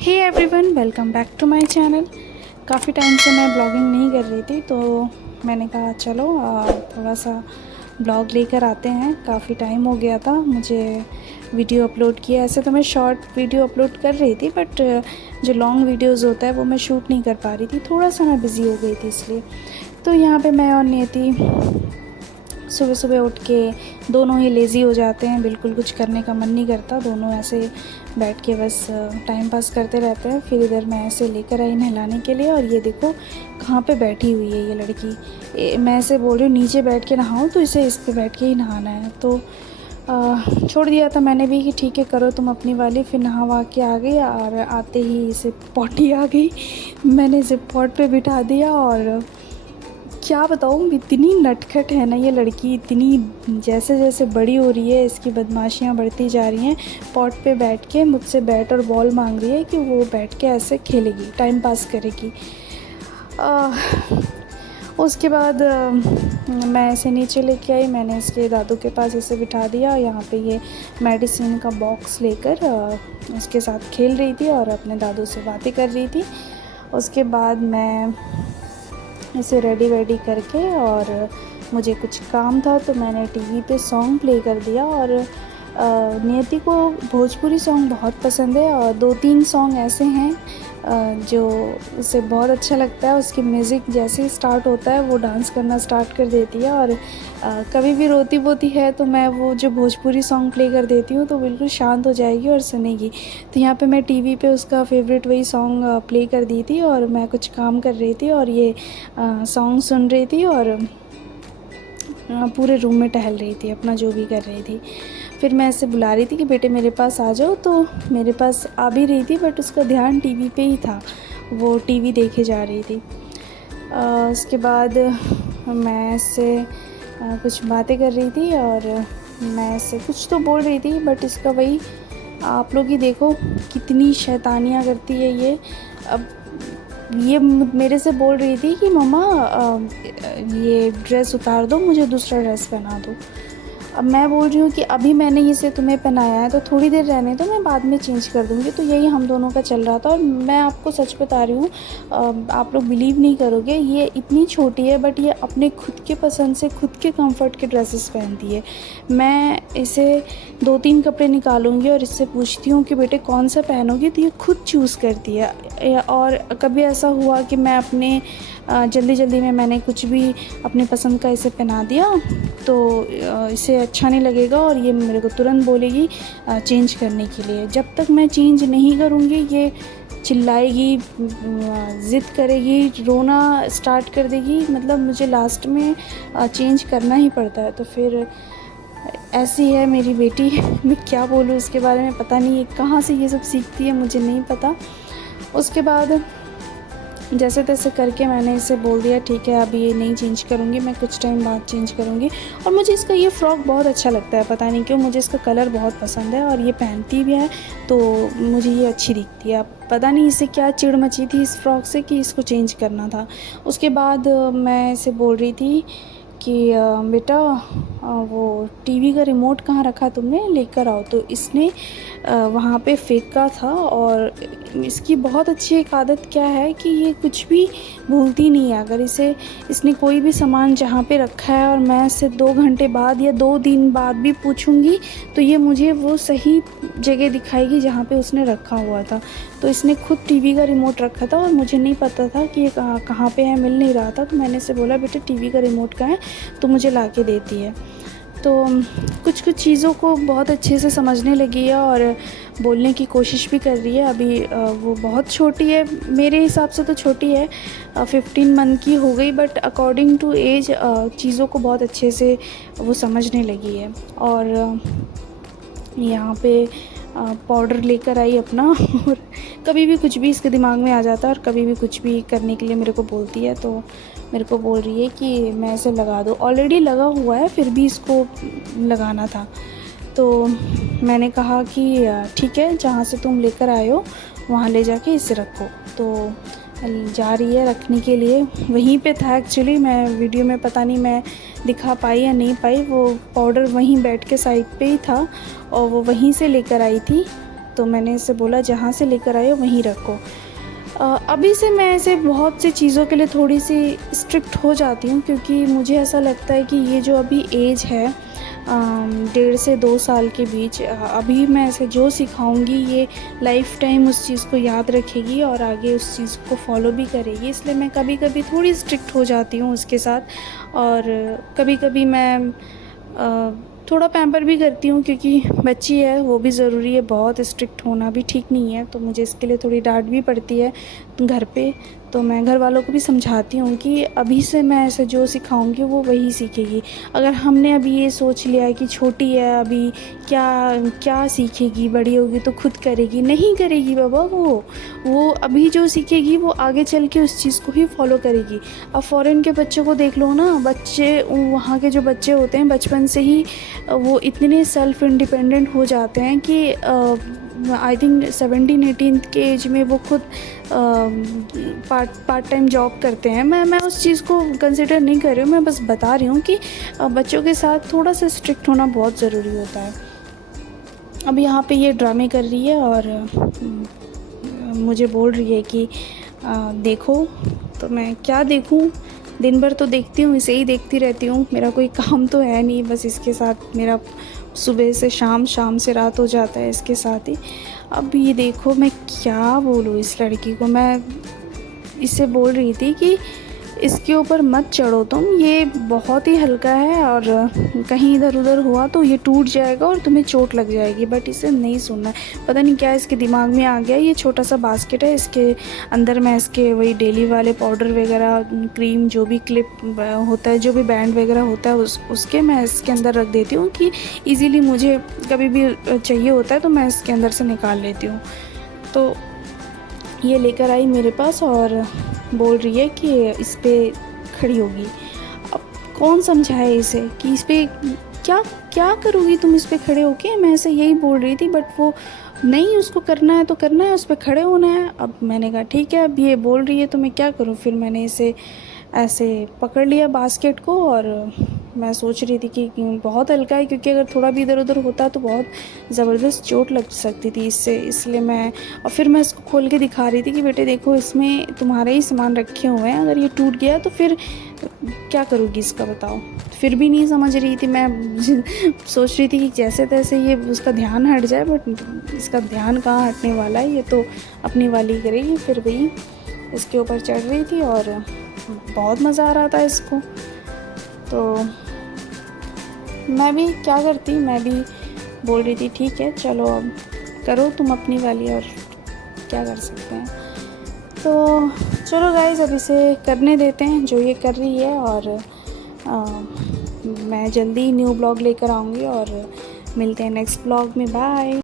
Hey everyone, welcome back to my channel. काफ़ी time से मैं ब्लॉगिंग नहीं कर रही थी, तो मैंने कहा चलो थोड़ा सा ब्लॉग लेकर आते हैं। काफ़ी टाइम हो गया था मुझे वीडियो अपलोड किया। ऐसे तो मैं शॉर्ट वीडियो अपलोड कर रही थी, बट जो लॉन्ग वीडियोस होता है वो मैं शूट नहीं कर पा रही थी। थोड़ा सा मैं बिज़ी हो गई थी इसलिए। तो यहाँ पे मैं और नियति सुबह सुबह उठ के दोनों ही लेज़ी हो जाते हैं, बिल्कुल कुछ करने का मन नहीं करता। दोनों ऐसे बैठ के बस टाइम पास करते रहते हैं। फिर इधर मैं ऐसे लेकर आई नहलाने के लिए, और ये देखो कहाँ पे बैठी हुई है ये लड़की। मैं ऐसे बोल रही हूँ नीचे बैठ के नहाऊँ, तो इसे इस पे बैठ के ही नहाना है। तो छोड़ दिया था मैंने भी कि ठीक है करो तुम अपनी वाली। फिर नहा वहा के आ गई, और आते ही इसे पॉटी आ गई। मैंने इसे पॉट पे बिठा दिया, और क्या बताऊँ, इतनी नटखट है ना ये लड़की। इतनी जैसे जैसे बड़ी हो रही है इसकी बदमाशियाँ बढ़ती जा रही हैं। पॉट पे बैठ के मुझसे बैट और बॉल मांग रही है कि वो बैठ के ऐसे खेलेगी, टाइम पास करेगी। उसके बाद मैं ऐसे नीचे लेके आई। मैंने इसके दादू के पास इसे बिठा दिया। यहाँ पे ये मेडिसिन का बॉक्स लेकर उसके साथ खेल रही थी और अपने दादू से बातें कर रही थी। उसके बाद मैं इसे रेडी वेडी करके, और मुझे कुछ काम था तो मैंने टीवी पे सॉन्ग प्ले कर दिया। और नियति को भोजपुरी सॉन्ग बहुत पसंद है, और 2-3 सॉन्ग ऐसे हैं जो उसे बहुत अच्छा लगता है। उसकी म्यूज़िक जैसे ही स्टार्ट होता है वो डांस करना स्टार्ट कर देती है। और कभी भी रोती वोती है तो मैं वो जो भोजपुरी सॉन्ग प्ले कर देती हूँ तो बिल्कुल शांत हो जाएगी और सुनेगी। तो यहाँ पे मैं टीवी पे उसका फेवरेट वही सॉन्ग प्ले कर दी थी, और मैं कुछ काम कर रही थी और ये सॉन्ग सुन रही थी, और पूरे रूम में टहल रही थी, अपना जो भी कर रही थी। फिर मैं ऐसे बुला रही थी कि बेटे मेरे पास आ जाओ, तो मेरे पास आ भी रही थी, बट उसका ध्यान टीवी पे ही था। वो टीवी देखे जा रही थी। उसके बाद मैं इससे कुछ बातें कर रही थी, और मैं इससे कुछ तो बोल रही थी, बट इसका वही आप लोग ही देखो कितनी शैतानियाँ करती है ये। अब ये मेरे से बोल रही थी कि मम्मा ये ड्रेस उतार दो, मुझे दूसरा ड्रेस पहना दो। अब मैं बोल रही हूँ कि अभी मैंने इसे तुम्हें पहनाया है तो थोड़ी देर रहने दो, मैं बाद में चेंज कर दूँगी। तो यही हम दोनों का चल रहा था। और मैं आपको सच बता रही हूँ, आप लोग बिलीव नहीं करोगे, ये इतनी छोटी है बट ये अपने खुद के पसंद से खुद के कंफर्ट के ड्रेसेस पहनती है। मैं इसे 2-3 कपड़े निकालूंगी और इससे पूछती हूँ कि बेटे कौन सा पहनोगी, तो ये खुद चूज़ करती है। और कभी ऐसा हुआ कि मैं अपने जल्दी जल्दी में मैंने कुछ भी अपनी पसंद का इसे पहना दिया तो इसे अच्छा नहीं लगेगा, और ये मेरे को तुरंत बोलेगी चेंज करने के लिए। जब तक मैं चेंज नहीं करूँगी ये चिल्लाएगी, ज़िद करेगी, रोना स्टार्ट कर देगी। मतलब मुझे लास्ट में चेंज करना ही पड़ता है। तो फिर ऐसी है मेरी बेटी। मैं क्या बोलूँ इसके बारे में, पता नहीं है कहाँ से ये सब सीखती है, मुझे नहीं पता। उसके बाद जैसे तैसे करके मैंने इसे बोल दिया ठीक है अभी ये नहीं चेंज करूँगी, मैं कुछ टाइम बाद चेंज करूँगी। और मुझे इसका ये फ़्रॉक बहुत अच्छा लगता है, पता नहीं क्यों मुझे इसका कलर बहुत पसंद है, और ये पहनती भी है तो मुझे ये अच्छी दिखती है। अब पता नहीं इसे क्या चिढ़ मची थी इस फ़्रॉक से कि इसको चेंज करना था। उसके बाद मैं इसे बोल रही थी कि बेटा वो टीवी का रिमोट कहाँ रखा तुमने, लेकर आओ। तो इसने वहाँ पे फेंका था। और इसकी बहुत अच्छी एक आदत क्या है कि ये कुछ भी भूलती नहीं है। अगर इसने कोई भी सामान जहाँ पे रखा है और मैं इससे 2 घंटे बाद या 2 दिन बाद भी पूछूंगी तो ये मुझे वो सही जगह दिखाएगी जहाँ पे उसने रखा हुआ था। तो इसने खुद टीवी का रिमोट रखा था और मुझे नहीं पता था कि ये कहाँ पे है, मिल नहीं रहा था। तो मैंने इसे बोला बेटा टीवी का रिमोट कहाँ है, तो मुझे ला के देती है। तो कुछ कुछ चीज़ों को बहुत अच्छे से समझने लगी है और बोलने की कोशिश भी कर रही है। अभी वो बहुत छोटी है, मेरे हिसाब से तो छोटी है, 15 मंथ की हो गई, बट अकॉर्डिंग टू एज चीज़ों को बहुत अच्छे से वो समझने लगी है। और यहाँ पे पाउडर लेकर आई अपना और कभी भी कुछ भी इसके दिमाग में आ जाता है और कभी भी कुछ भी करने के लिए मेरे को बोलती है। तो मेरे को बोल रही है कि मैं इसे लगा दूँ, ऑलरेडी लगा हुआ है फिर भी इसको लगाना था। तो मैंने कहा कि ठीक है जहाँ से तुम लेकर आए हो वहाँ ले जाके इसे रखो। तो जा रही है रखने के लिए, वहीं पे था एक्चुअली। मैं वीडियो में पता नहीं मैं दिखा पाई या नहीं पाई, वो पाउडर वहीं बैठ के साइड पे ही था और वो वहीं से लेकर आई थी। तो मैंने इसे बोला जहाँ से लेकर आए हो वहीं रखो। अभी से मैं ऐसे बहुत सी चीज़ों के लिए थोड़ी सी स्ट्रिक्ट हो जाती हूँ, क्योंकि मुझे ऐसा लगता है कि ये जो अभी एज है 1.5 से 2 साल के बीच, अभी मैं ऐसे जो सिखाऊंगी ये लाइफ टाइम उस चीज़ को याद रखेगी और आगे उस चीज़ को फॉलो भी करेगी। इसलिए मैं कभी कभी थोड़ी स्ट्रिक्ट हो जाती हूँ उसके साथ, और कभी कभी मैं थोड़ा पैम्पर भी करती हूँ, क्योंकि बच्ची है, वो भी ज़रूरी है। बहुत स्ट्रिक्ट होना भी ठीक नहीं है, तो मुझे इसके लिए थोड़ी डांट भी पड़ती है घर पे। तो मैं घर वालों को भी समझाती हूँ कि अभी से मैं ऐसे जो सिखाऊंगी वो वही सीखेगी। अगर हमने अभी ये सोच लिया है कि छोटी है अभी, क्या क्या सीखेगी, बड़ी होगी तो खुद करेगी, नहीं करेगी बाबा। वो अभी जो सीखेगी वो आगे चल के उस चीज़ को ही फॉलो करेगी। अब फ़ॉरेन के बच्चों को देख लो ना, बच्चे वहाँ के जो बच्चे होते हैं बचपन से ही वो इतने सेल्फ़ इंडिपेंडेंट हो जाते हैं कि आई थिंक 17-18 के एज में वो खुद पार्ट टाइम जॉब करते हैं। मैं उस चीज़ को कंसिडर नहीं कर रही हूँ, मैं बस बता रही हूँ कि बच्चों के साथ थोड़ा सा स्ट्रिक्ट होना बहुत ज़रूरी होता है। अब यहाँ पे ये ड्रामे कर रही है और मुझे बोल रही है कि देखो। तो मैं क्या देखूँ, दिन भर तो देखती हूँ, इसे ही देखती रहती हूँ, मेरा कोई काम तो है नहीं, बस इसके साथ मेरा सुबह से शाम, शाम से रात हो जाता है इसके साथ ही। अब ये देखो, मैं क्या बोलूँ इस लड़की को। मैं इससे बोल रही थी कि इसके ऊपर मत चढ़ो तुम, ये बहुत ही हल्का है और कहीं इधर उधर हुआ तो ये टूट जाएगा और तुम्हें चोट लग जाएगी। बट इसे नहीं सुनना है, पता नहीं क्या इसके दिमाग में आ गया। ये छोटा सा बास्केट है, इसके अंदर मैं इसके वही डेली वाले पाउडर वगैरह, क्रीम, जो भी क्लिप होता है, जो भी बैंड वगैरह होता है उसके मैं इसके अंदर रख देती हूँ कि ईज़िली मुझे कभी भी चाहिए होता है तो मैं इसके अंदर से निकाल लेती हूँ। तो ये लेकर आई मेरे पास और बोल रही है कि इस पे खड़ी होगी। अब कौन समझाए इसे कि इस पे क्या क्या करोगी तुम इस पे खड़े होके। मैं ऐसे यही बोल रही थी, बट वो नहीं, उसको करना है तो करना है, उस पे खड़े होना है। अब मैंने कहा ठीक है, अब ये बोल रही है तो मैं क्या करूँ। फिर मैंने इसे ऐसे पकड़ लिया बास्केट को, और मैं सोच रही थी कि बहुत हल्का है, क्योंकि अगर थोड़ा भी इधर उधर होता तो बहुत ज़बरदस्त चोट लग सकती थी इससे। इसलिए मैं, और फिर मैं इसको खोल के दिखा रही थी कि बेटे देखो, इसमें तुम्हारे ही सामान रखे हुए हैं, अगर ये टूट गया तो फिर क्या करोगी इसका, बताओ। फिर भी नहीं समझ रही थी। मैं सोच रही थी कि जैसे तैसे ये उसका ध्यान हट जाए, बट इसका ध्यान कहाँ हटने वाला है, ये तो अपनी वाली करेगी। फिर वही इसके ऊपर चढ़ रही थी और बहुत मज़ा आ रहा था इसको। तो मैं भी क्या करती, मैं भी बोल रही थी ठीक है चलो अब करो तुम अपनी वाली, और क्या कर सकते हैं। तो चलो गाइस, अब इसे करने देते हैं जो ये कर रही है, और मैं जल्दी न्यू ब्लॉग लेकर आऊँगी और मिलते हैं नेक्स्ट ब्लॉग में। बाय।